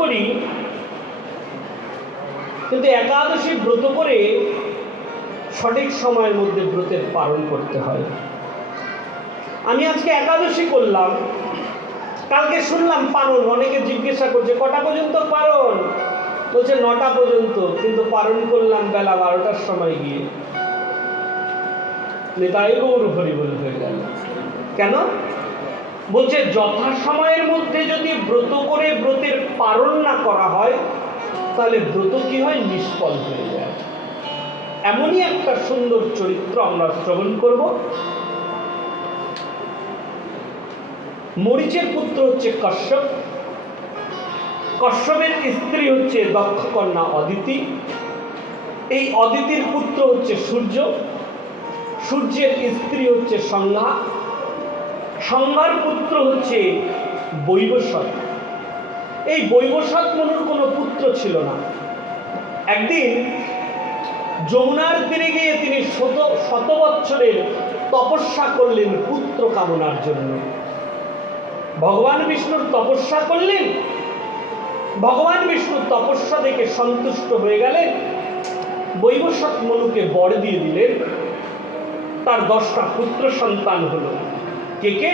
করি, কিন্তু একাদশী ব্রত করে সঠিক সময়ের মধ্যে ব্রতের পালন করতে হয়। আমি আজকে একাদশী করলাম, কালকে শুনলাম পালন, অনেকে জিজ্ঞাসা করছে কটা পর্যন্ত পালন, বলছে 9টা পর্যন্ত, কিন্তু পালন করলাম বেলা 12টার সময় গিয়ে। নিতাই গৌর হরি বল হয়ে গেল। কেন? বলছে যথা সময়ের মধ্যে যদি ব্রত করে ব্রতের পালন না করা হয় তাহলে ব্রত কি হয়? নিষ্ফল হয়ে যায়। এমনই একটা সুন্দর চরিত্র আমরা শ্রবণ করব। মরিচের পুত্র হচ্ছে কশ্যপ, কশ্যপের স্ত্রী হচ্ছে দক্ষ কন্যা অদিতি, এই অদিতির পুত্র হচ্ছে সূর্য, সূর্যের স্ত্রী হচ্ছে সংজ্ঞা, সংজ্ঞার পুত্র হচ্ছে বৈবস্বত। এই বৈবস্বত মনুর কোনো পুত্র ছিল না। একদিন যমুনার তীরে গিয়ে তিনি শত বৎসরের তপস্যা করলেন পুত্র কামনার জন্য। ভগবান বিষ্ণুর তপস্যা করলেন, ভগবান বিষ্ণুর তপস্যা দেখে সন্তুষ্ট হয়ে গেলেন, বৈবস্বত মনুকে বর দিয়ে দিলেন। তার 10টা পুত্র সন্তান হলো। কে কে?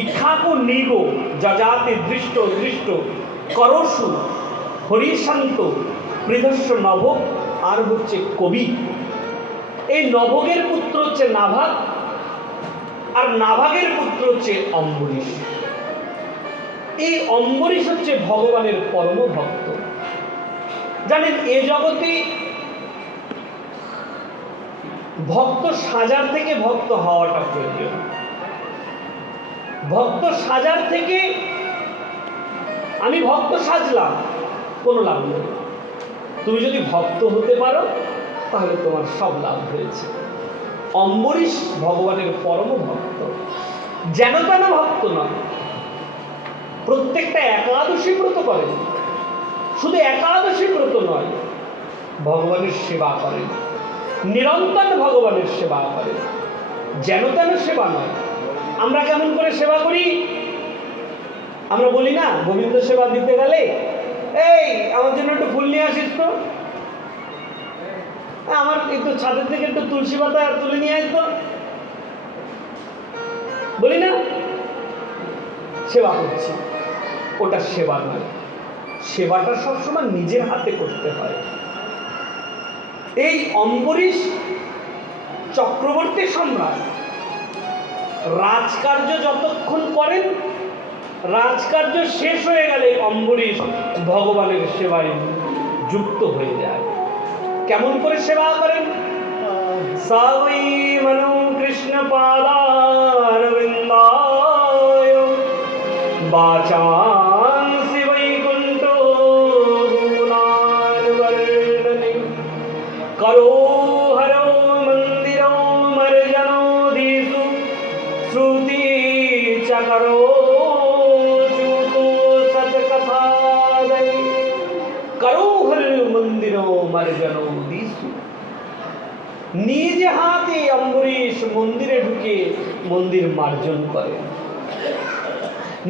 ইক্ষাকু, নিগো, যজাতি, দৃষ্ট, দৃষ্ট, করসু, হরিশান্ত, পৃধস্য, নভগ, আর হচ্ছে কবি। এই নভগের পুত্র হচ্ছে নাভাগ, আর নাভাগের পুত্র হচ্ছে অম্বরীশ। এই অম্বরীশ হচ্ছে ভগবানের পরম ভক্ত। জানেন, এ জগতে ভক্ত সাজার থেকে ভক্ত হওয়াটা প্রয়োজন। ভক্ত সাজার থেকে আমি ভক্ত সাজলাম, কোনো লাভ নেই। তুমি যদি ভক্ত হতে পারো তাহলে তোমার সব লাভ হয়েছে। অম্বরীশ ভগবানের পরম ভক্ত, যেন তেন ভক্ত নয়। প্রত্যেকটা একাদশী ব্রত করেন, শুধু একাদশী ব্রত নয়, ভগবানের সেবা করেন, নিরন্তর ভগবানের সেবা করেন, যেন তেন সেবা নয়। আমরা কেমন করে সেবা করি? আমরা বলি না, গোবিন্দ সেবা দিতে গেলে এই আমার জন্য একটু ফুল নিয়ে আসিস তো, আমার একটু ছাদের থেকে একটু তুলসী পাতা তুলে নিয়ে আসতো, বলি না? সেবা করছি, ওটা সেবা নয়। সেবাটা সবসময় নিজের হাতে করতে হয়। এই অম্বরীশ চক্রবর্তী সম্রাট রাজকার্য যতক্ষণ করেন, রাজকার্য শেষ হয়ে গেলে অম্বরীশ ভগবানের সেবায় যুক্ত হয়ে যায়। কেমন করে সেবা করেন? সাবৈ মনো কৃষ্ণ পাদারবিন্দায় বাচাংসি বৈকুণ্ঠ গুণানবর্ণনে করো হরো মন্দিরো মর্জনোদিষু শ্রুতি চকরো চূতো সৎকথাদৈ করো হরো মন্দিরো মর্জনোদিষু। নিজ হাতে অম্বরীশ মন্দিরে ঢুকে মন্দির মার্জন করেন,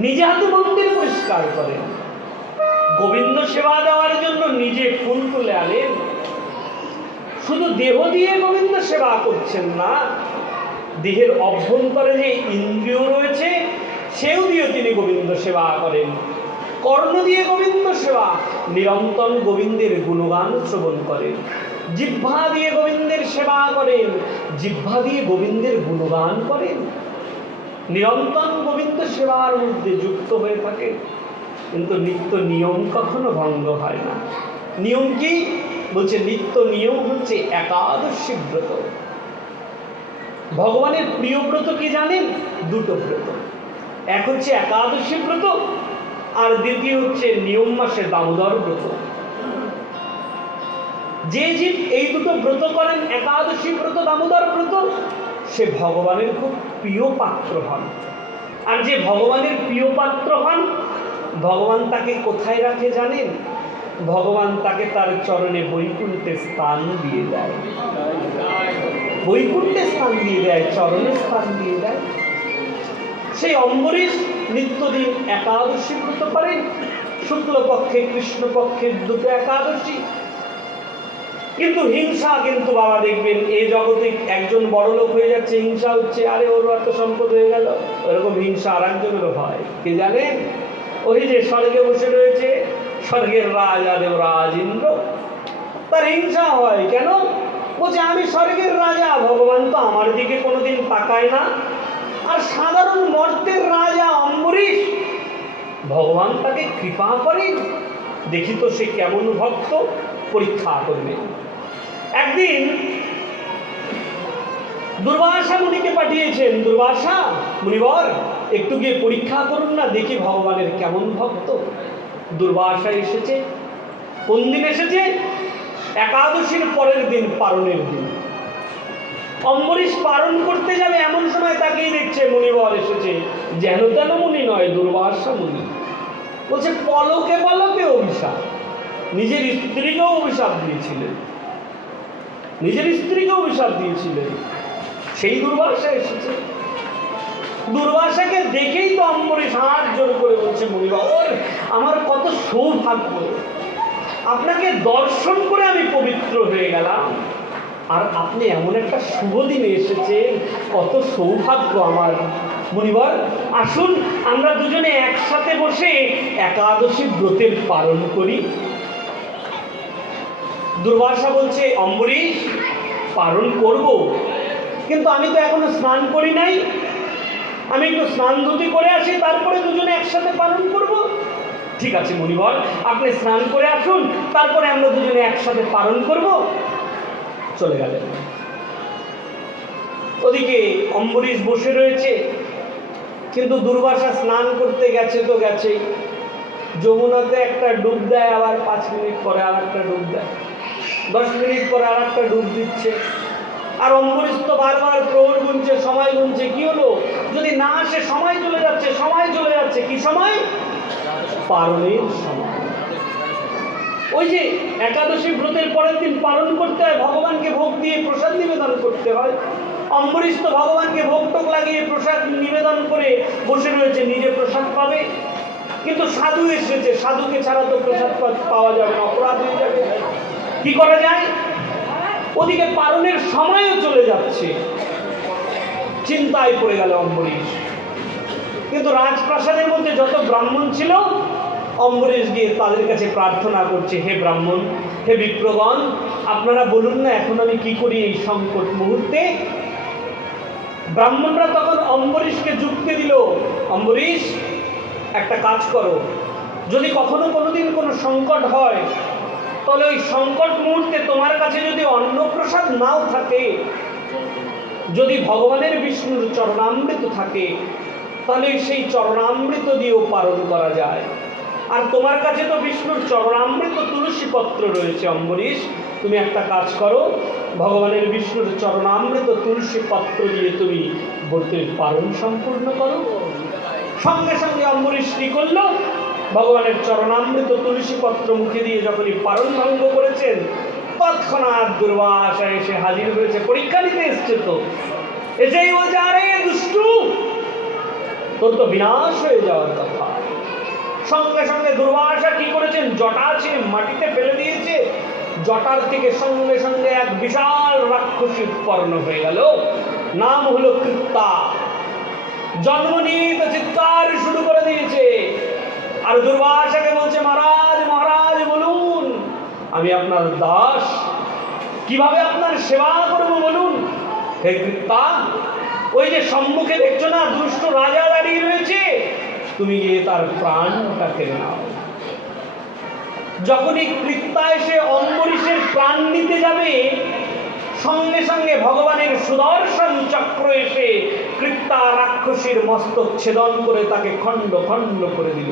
নিজে হাতে মন্দির পরিষ্কার করেন। গোবিন্দ সেবা দেওয়ার জন্য নিজে ফুল তুলে আনেন। শুধু দেহ দিয়ে গোবিন্দ সেবা করছেন না, দেহের অভ্যন্তরে যে ইন্দ্রিয় রয়েছে সেও দিয়ে তিনি গোবিন্দ সেবা করেন। কর্ণ দিয়ে গোবিন্দ সেবা, নিরন্তর গোবিন্দের গুণগান শ্রবণ করেন। জিহ্বা দিয়ে গোবিন্দের সেবা করেন, জিহ্বা দিয়ে গোবিন্দের গুণগান করেন। নিরন্তর গোবিন্দ সেবার মধ্যে যুক্ত হয়ে থাকে। কিন্তু নিত্য নিয়ম কখনো ভঙ্গ হয় না। নিয়ম কি? বলছে নিত্য নিয়ম হচ্ছে একাদশী ব্রত। ভগবানের প্রিয় ব্রত কি জানেন? 2টো ব্রত। এক হচ্ছে একাদশী ব্রত, আর দ্বিতীয় হচ্ছে নিয়ম মাসে দামোদর ব্রত। যে জীব এই 2টো ব্রত করেন, একাদশী ব্রত, দামোদর ব্রত, সে ভগবানের খুব প্রিয় পাত্র হন। আর যে ভগবানের প্রিয় পাত্র হন, ভগবান তাকে কোথায় রাখে জানেন? ভগবান তাকে তার চরণে বৈকুণ্ঠে স্থান দিয়ে দেয়। বৈকুণ্ঠে স্থান দিয়ে দেয়, চরণে স্থান দিয়ে দেয়। সেই অম্বরীশ নিত্যদিন একাদশী ব্রত করেন, শুক্লপক্ষে কৃষ্ণপক্ষের দুটো একাদশী। কিন্তু হিংসা কিন্তু বাবা দেখবেন এই জগতে একজন বড় লোক হয়ে যাচ্ছে, হিংসা হচ্ছে, আরে ওর এত সম্পদ হয়ে গেল, ওরকম হিংসা আর একজনেরও হয়। কি জানেন? ওই যে স্বর্গে বসে রয়েছে স্বর্গের রাজা দেবরাজ ইন্দ্র, তার হিংসা হয় কেন? বলছে আমি স্বর্গের রাজা, ভগবান তো আমার দিকে কোনোদিন তাকায় না। আর সাধারণ মর্তের রাজা অম্বরীশ, ভগবান তাকে কৃপা করেন, দেখি তো সে কেমন ভক্ত, পরীক্ষা করবে। একদিন দুর্বাসা মুনিকে পাঠিয়েছেন, দুর্বাসা মুনিবর একটু গিয়ে পরীক্ষা করুন না, দেখি ভগবানের কেমন ভক্ত। দুর্বাসা এসেছে। কোন দিন এসেছে? একাদশীর পরের দিন, পারণের দিন। অম্বরীশ পারণ করতে যাবে, এমন সময় তাকেই দেখছে মুনিবর এসেছে, যেন তেন মুনি নয়, দুর্বাসা মুনি। বলছে পলকে পলকে অভিশাপ, নিজের স্ত্রীকেও অভিশাপ দিয়েছিলেন, নিজের স্ত্রীকে অভিশাপ দিয়েছিলেন, সেই দুর্বাসা এসেছে। দুর্বাসাকে দেখেই তো অম্বরীশ হাত জোর করে বলছে মুনিবর আমার কত সৌভাগ্য, আপনাকে দর্শন করে আমি পবিত্র হয়ে গেলাম, আর আপনি এমন একটা শুভ দিনে এসেছেন, কত সৌভাগ্য আমার। মুনিবর আসুন আমরা দুজনে একসাথে বসে একাদশী ব্রতের পালন করি। দুর্বাসা বলছে অম্বরীশ পালন করব, কিন্তু আমি তো এখনো স্নান করি নাই, আমি একটু স্নান ধুতি করে আসি, তারপরে দুজনে একসাথে পালন করব। ঠিক আছে মুনিবর, আপনি স্নান করে আসুন, তারপরে আমরা দুজনে একসাথে পালন করব। চলে গেলেন। ওদিকে অম্বরীশ বসে রয়েছে, কিন্তু দুর্বাসা স্নান করতে গেছে তো গেছেই, যমুনাতে একটা ডুব দেয়, আবার 5 মিনিট পরে আর একটা ডুব দেয়, 10 মিনিট পরে আর একটা ডুব দিচ্ছে। আর অম্বরীশ তো বারবার প্রহর গুনছে, সময় গুনছে, কি হলো যদি না আসে, সময় চলে যাচ্ছে, সময় চলে যাচ্ছে। কি সময়? পারণের সময়। ওই যে একাদশী ব্রতের পরের দিন পালন করতে হয়, ভগবানকে ভোগ দিয়ে প্রসাদ নিবেদন করতে হয়। অম্বরীশ তো ভগবানকে ভোগ টোক লাগিয়ে প্রসাদ নিবেদন করে বসে রয়েছে, নিজে প্রসাদ পাবে। কিন্তু সাধু এসেছে, সাধুকে ছাড়া তো প্রসাদ পাওয়া যাবে না, অপরাধ হয়ে যাবে। কি করা যায়? ওদিকে পালনের সময়ও চলে যাচ্ছে, চিন্তায় পড়ে গেল অম্বরীশ। কিন্তু রাজপ্রাসাদের মধ্যে যত ব্রাহ্মণ ছিল, অম্বরীশ গিয়ে তাদের কাছে প্রার্থনা করছে, হে ব্রাহ্মণ, হে বিপ্রগণ, আপনারা বলুন না এখন আমি কি করি এই সংকট মুহূর্তে। ব্রাহ্মণরা তখন অম্বরীশকে যুক্তি দিল, অম্বরীশ একটা কাজ করো, যদি কখনো কোনোদিন কোনো সংকট হয়, তাহলে ওই সংকট মুহূর্তে তোমার কাছে যদি অন্নপ্রসাদ নাও থাকে, যদি ভগবানের বিষ্ণুর চরণামৃত থাকে, তাহলে সেই চরণামৃত দিয়েও পালন করা যায়। আর তোমার কাছে তো বিষ্ণুর চরণামৃত তুলসী পত্র রয়েছে, অম্বরীশ তুমি একটা কাজ করো, ভগবানের বিষ্ণুর চরণামৃত তুলসী পত্র দিয়ে তুমি ব্রতের পালন সম্পূর্ণ করো। সঙ্গে সঙ্গে অম্বরীশ কি করলো? ভগবানের চরণামৃত তুলসী পত্র মুখে দিয়ে যখনই পালন ভঙ্গ করেছেন, তৎক্ষণাৎ দুর্বাসা এসে হাজির হয়েছে, পরীক্ষা নিতে এসছে। তো এসেই বলছে, আরে দুষ্টু, তোর তো বিনাশ হয়ে যাওয়ার কথা। সঙ্গে সঙ্গে দুর্বাসা কি করেছেন? জটা ছিঁড়ে মাটিতে ফেলে দিয়েছে। জটার থেকে সঙ্গে সঙ্গে এক বিশাল রাক্ষসী উৎপন্ন হয়ে গেল, নাম হলো কৃত্তা। জন্ম নিয়ে চিৎকার শুরু করে দিয়েছে, আর দুর্বাসাকে বলছে, মহারাজ মহারাজ বলুন, আমি আপনার দাস, কিভাবে আপনার সেবা করব বলুন। হে কৃত্তা, ওই যে সম্মুখে দেখছো না দুষ্ট রাজা দাঁড়িয়ে রয়েছে, তুমি গিয়ে তার প্রাণটা কেড়ে নাও। যখনই কৃত্তা এসে অম্বরীশের প্রাণ নিতে যাবে, সঙ্গে সঙ্গে ভগবানের সুদর্শন চক্র এসে কৃত্তা রাক্ষসীর মস্তক ছেদন করে তাকে খণ্ড খণ্ড করে দিল।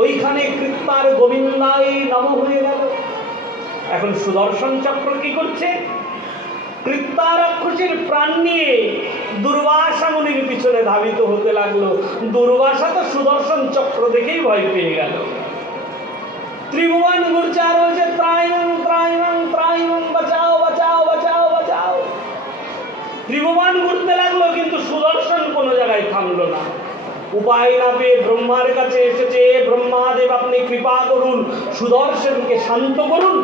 ওইখানে কৃত্তার গোবিন্দাই নম হয়ে গেল। এখন সুদর্শন চক্র কি করছে? কৃত্তা রাক্ষসীর প্রাণ নিয়ে দুর্বাসা মুনির পিছনে ধাবিত হতে লাগলো। দুর্বাসা তো সুদর্শন চক্র দেখেই ভয় পেয়ে গেল। ত্রিভুবন গুরচার হয়েছে, ত্রাইমং ত্রাইমং ত্রাইমং, বাঁচাও বাঁচাও বাঁচাও বাঁচাও। ত্রিভুবন ঘুরতে লাগলো, কিন্তু সুদর্শন কোনো জায়গায় থামলো না। উপায় না পেয়ে ব্রহ্মার কাছে এসেছে, ব্রহ্মাদেব আপনি কৃপা করুন, সুদর্শনকে শান্ত করুন।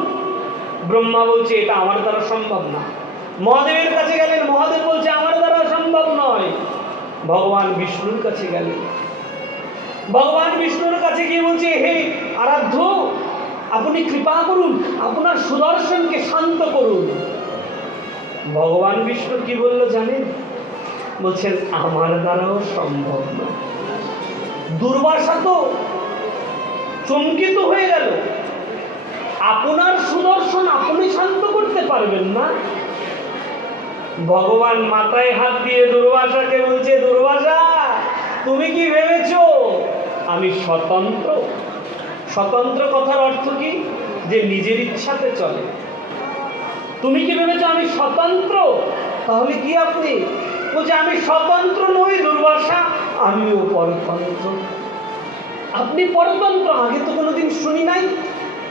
ব্রহ্মা বলছে এটা আমার দ্বারা সম্ভব না। মহাদেবের কাছে গেলেন, মহাদেব বলছে আমার দ্বারা সম্ভব নয়। ভগবান বিষ্ণুর কাছে গেলেন, ভগবান বিষ্ণুর কাছে গিয়ে বলছে হে আরাধ্য, আপনি কৃপা করুন, আপনার সুদর্শনকে শান্ত করুন। ভগবান বিষ্ণু কি বলল জানেন? বলছেন আমার দ্বারাও সম্ভব নয়। দুর্বাসা তো চমকিত হয়ে গেল, আপনার সুদর্শন আপনি শান্ত করতে পারবেন না? ভগবান মাথায় হাত দিয়ে দুর্বাসাকে বলছে দুর্বাসা, তুমি কি ভেবেছো আমি স্বতন্ত্র? স্বতন্ত্র কথার অর্থ কি? যে নিজের ইচ্ছাতে চলে। তুমি কি ভেবেছো আমি স্বতন্ত্র? তাহলে কি আপনি? বলছে আমি স্বতন্ত্র নই দুর্বাসা, আমিও পরতন্ত্র। আপনি পরতন্ত্র? আগে তো কোনোদিন শুনি নাই।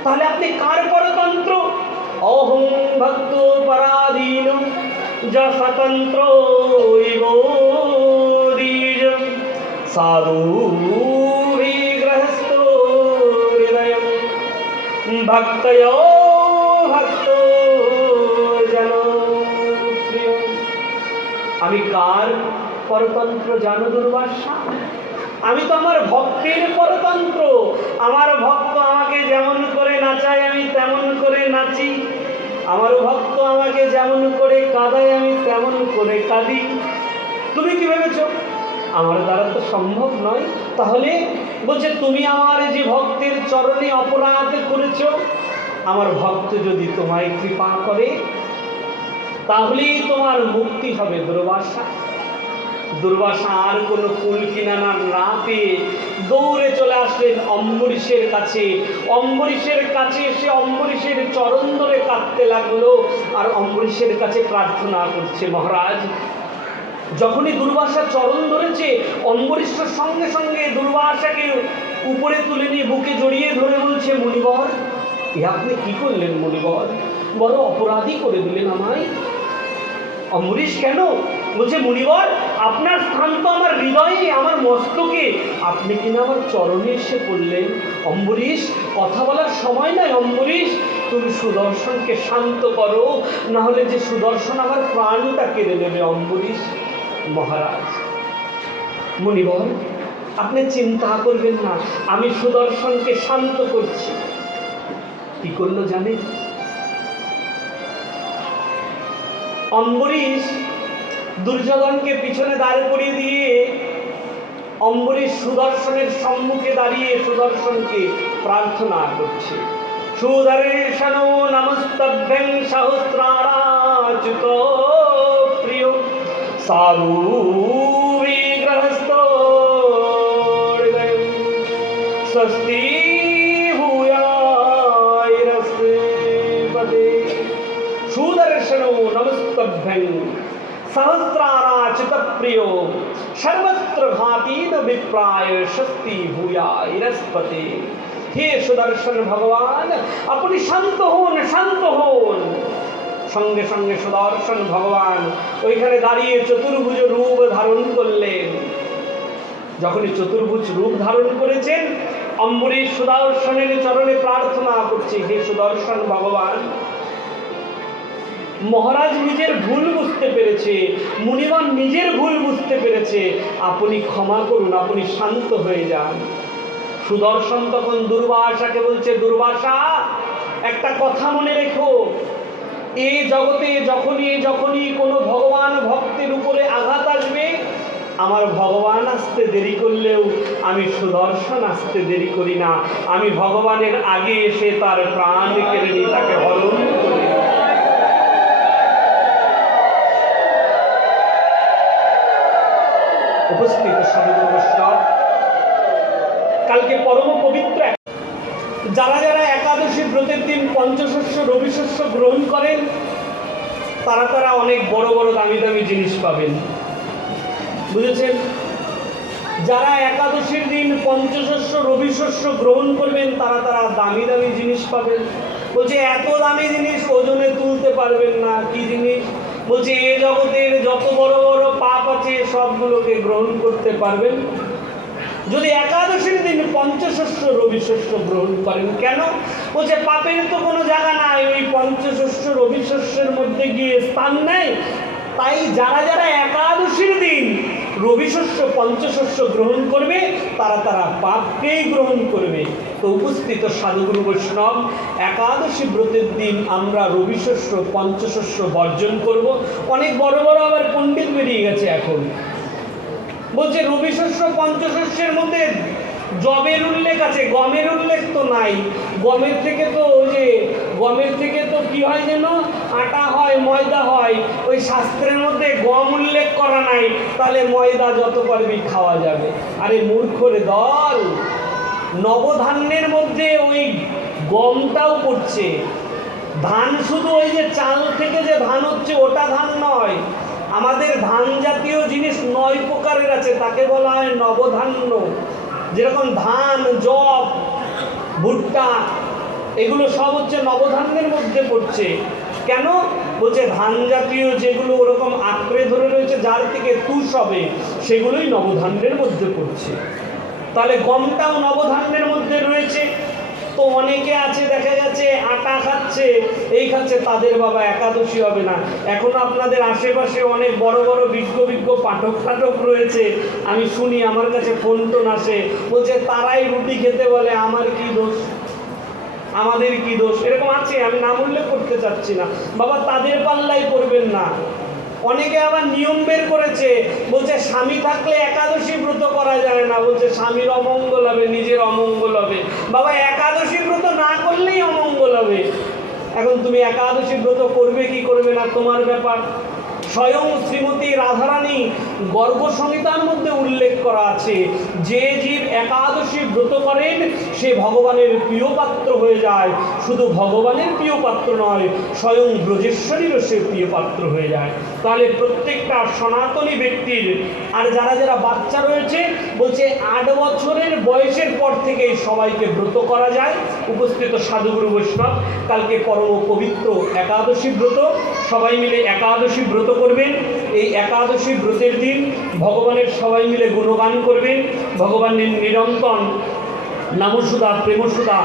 তাহলে আপনি কার পরতন্ত্র? অহং ভক্ত পরাধীন যা স্বতন্ত্র সাধু গৃহস্থ হৃদয় ভক্তয় ভক্ত জন প্রিয়। আমি কার পরতন্ত্র জানো দুর্বাসা? আমি তো আমার ভক্তের পরতন্ত্র। আমার ভক্ত আমাকে যেমন করে নাচায় আমি তেমন করে নাচি, আমার ভক্ত আমাকে যেমন করে কাঁদায় আমি তেমন করে কাঁদি। তুমি কি ভেবেছো আমার দ্বারা তো সম্ভব নয়? তাহলে বলছে তুমি আমার যে ভক্তের চরণে অপরাধ করেছো, আমার ভক্ত যদি তোমায় কৃপা করে তাহলেই তোমার মুক্তি হবে দুর্বাসা। দুর্বাসা আর কোনো কুল কিনারা না পেয়ে দৌড়ে চলে আসলেন অম্বরীশের কাছে। অম্বরীশের কাছে এসে অম্বরীশের চরণ ধরে কাঁদতে লাগলো আর অম্বরীশের কাছে প্রার্থনা করছে, মহারাজ। যখনই দুর্বাসা চরণ ধরেছে, অম্বরীশের সঙ্গে সঙ্গে দুর্বাসাকে উপরে তুলে নিয়ে বুকে জড়িয়ে ধরে বলছে মুনিবর, এ আপনি কি করলেন মুনিবর? বড় অপরাধী করে দিলেন আমায়। অম্বরীশ কেন? বলছে মুনিবর, আপনার স্থান তো আমার হৃদয়ে, আমার মস্তকে, আপনি কিনা আমার চরণে এসে পড়লেন। অম্বরীশ, কথা বলার সময় নয়। অম্বরীশ, তুমি সুদর্শনকে শান্ত করো, না হলে যে সুদর্শন আমার প্রাণটা কেড়ে নেবে। অম্বরীশ মহারাজ, মুনিবর আপনি চিন্তা করবেন না, আমি সুদর্শনকে শান্ত করছি। কি করলো জানেন? অম্বরীশ দুর্যোধনকে পিছনে দাঁড় করিয়ে দিয়ে অম্বরীশ সুদর্শনের সম্মুখে দাঁড়িয়ে সুদর্শনকে প্রার্থনা করছে, সুদর্শন নমস্তভ্যং সহস্রারাচ্যুত প্রিয় সাধু গৃহস্থ হৃদয় স্বস্তি ভূয়ায়রস্পদে সুদর্শন নমস্তভ্যং सहस्राराचित प्रिय सर्वत्र घातीन विप्राय शक्ति भूयायरस्पते। हे सुदर्शन भगवान, अपनी शांत होन, शांत होन। সঙ্গে সঙ্গে সুদর্শন ভগবান ওইখানে দাঁড়িয়ে চতুর্ভুজ রূপ ধারণ করলেন। যখনই চতুর্ভুজ রূপ ধারণ করেছেন, অম্বরীশ সুদর্শনের চরণে প্রার্থনা করছে, হে সুদর্শন ভগবান, মহারাজ নিজের ভুল বুঝতে পেরেছে, মুনিগণ নিজের ভুল বুঝতে পেরেছে, আপনি ক্ষমা করুন, আপনি শান্ত হয়ে যান। সুদর্শন তখন দুর্বাসাকে বলছে, দুর্বাসা একটা কথা মনে রেখো, এই জগতে যখনই কোনো ভগবান ভক্তের উপরে আঘাত আসবে, আমার ভগবান আসতে দেরি করলেও আমি সুদর্শন আসতে দেরি করি না। আমি ভগবানের আগে এসে তার প্রাণ কেড়ে নিয়ে তাকে হরণ করি। উপস্থিত সাধু বৈষ্ণব, কালকে পরম পবিত্র, যারা যারা একাদশী ব্রতের দিন পঞ্চশস্য রবিশস্য গ্রহণ করেন তারা অনেক বড় বড় দামি দামি জিনিস পাবেন, বুঝেছেন? যারা একাদশীর দিন পঞ্চশস্য রবিশস্য গ্রহণ করবেন তারা দামি দামি জিনিস পাবেন। বলছে এত দামি জিনিস ওজনে তুলতে পারবেন না। কি জিনিস? বলছে এ জগতের যত বড় বড় পাপ আছে সবগুলোকে গ্রহণ করতে পারবেন, যদি একাদশীর দিন পঞ্চশস্য রবি শস্য গ্রহণ করেন। কেন? বলছে পাপের তো কোনো জায়গা নাই, ওই পঞ্চশস্য রবি শস্যের মধ্যে গিয়ে স্থান নেই। তাই যারা যারা একাদশীর দিন রবি শস্য পঞ্চশস্য গ্রহণ করবে তারা তারা পাপকেই গ্রহণ করবে। তো উপস্থিত সাধুগুরু বৈষ্ণব, একাদশী ব্রতের দিন আমরা রবি শস্য পঞ্চশস্য বর্জন করব। অনেক বড় বড় আবার পণ্ডিত বেরিয়ে গেছে এখন, বলছে রবি শস্য পঞ্চশস্যের মধ্যে জবের উল্লেখ আছে, গমের উল্লেখ তো নাই। গমের থেকে তো কি হয় যেন, আটা হয়, ময়দা হয়। ওই শাস্ত্রের মধ্যে গম উল্লেখ করা নাই, তাহলে ময়দা যত পারবি খাওয়া যাবে। আরে মূর্খরে দল, নবধান্যের মধ্যে ওই গমটাও পড়ছে। ধান শুধু ওই যে চাল থেকে যে ধান হচ্ছে ওটা ধান নয়, আমাদের ধান জাতীয় জিনিস 9 প্রকারের আছে, তাকে বলা হয় নবধান্য। যেরকম ধান, যব, ভুট্টা, এগুলো সব হচ্ছে নবধান্যের মধ্যে পড়ছে। কেন? বলছে ধান জাতীয় যেগুলো ওরকম আঁকড়ে ধরে রয়েছে, যার থেকে তুষ হবে, সেগুলোই নবধান্যের মধ্যে পড়ছে। তাহলে গমটাও নবধান্যের মধ্যে রয়েছে। তো অনেকে আছে দেখা গেছে আটা খাচ্ছে, এই খাচ্ছে, তাদের বাবা একাদশী হবে না। এখন আপনাদের আশেপাশে অনেক বড় বড় বিজ্ঞ পাঠক রয়েছে, আমি শুনি, আমার কাছে ফোন টোন আসে, বলছে তারাই রুটি খেতে বলে, আমার কি দোষ, আমাদের কি দোষ। এরকম আছে, আমি নাম উল্লেখ করতে চাচ্ছি না। বাবা তাদের পাল্লাই পড়বেন না। অনেকে আবার নিয়ম বের করেছে, বলছে স্বামী থাকলে একাদশী ব্রত করা যাবে না, বলছে স্বামীর অমঙ্গল হবে, নিজের অমঙ্গল হবে। বাবা একাদশী ব্রত না করলেই অমঙ্গল হবে। এখন তুমি একাদশী ব্রত করবে কি করবে না তোমার ব্যাপার। স্বয়ং শ্রীমতী রাধারানী গর্গ সংহিতার মধ্যে উল্লেখ করা আছে, যে জীব একাদশী ব্রত করেন সে ভগবানের প্রিয় পাত্র হয়ে যায়। শুধু ভগবানের প্রিয় পাত্র নয়, স্বয়ং ব্রজেশ্বরীরও সে প্রিয় পাত্র হয়ে যায়। তাহলে প্রত্যেকটা সনাতনী ব্যক্তির, আর যারা যারা বাচ্চা রয়েছে, বলছে 8 বছরের বয়সের পর থেকেই সবাইকে ব্রত করা যায়। উপস্থিত সাধুগুরু বৈষ্ণব, কালকে পরম পবিত্র একাদশী ব্রত, সবাই মিলে একাদশী ব্রত করবেন। এই একাদশী ব্রতের দিন ভগবানের সবাই মিলে গুণগান করবেন, ভগবানের নিরন্তর নামসুধা প্রেমসুধা